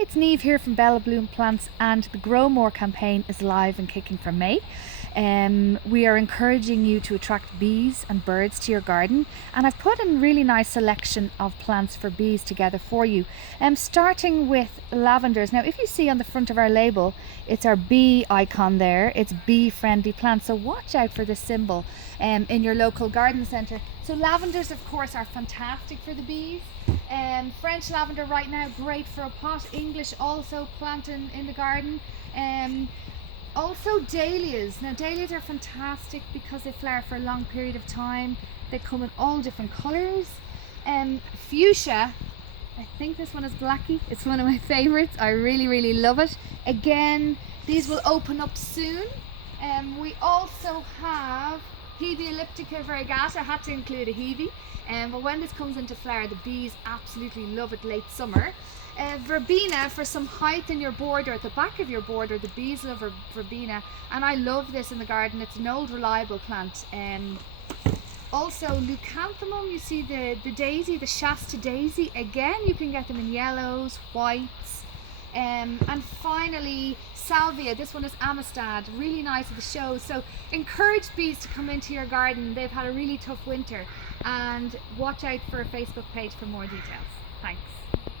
it's Neve here from Bella Bloom Plants, and the Grow More campaign is live and kicking from May. We are encouraging you to attract bees and birds to your garden, and I've put a really nice selection of plants for bees together for you. Starting with lavenders. Now, if you see on the front of our label, it's our bee icon there. It's bee-friendly plants, so watch out for this symbol in your local garden centre. So lavenders, of course, are fantastic for the bees. French lavender right now, great for a pot. English also planting in the garden. Also dahlias. Now dahlias are fantastic because they flower for a long period of time. They come in all different colours. Fuchsia, I think this one is Blackie. It's one of my favourites. I really love it. Again, these will open up soon. We also have Hebe elliptica variegata. I had to include a Hebe. But when this comes into flower, the bees absolutely love it late summer. Verbena for some height in your border, at the back of your border. The bees love verbena, and I love this in the garden. It's an old reliable plant. Also leucanthemum, you see the daisy, the Shasta daisy. Again, you can get them in yellows, whites. And finally salvia. This one is Amistad, really nice at the show. So encourage bees to come into your garden. They've had a really tough winter, and watch out for a Facebook page for more details. Thanks.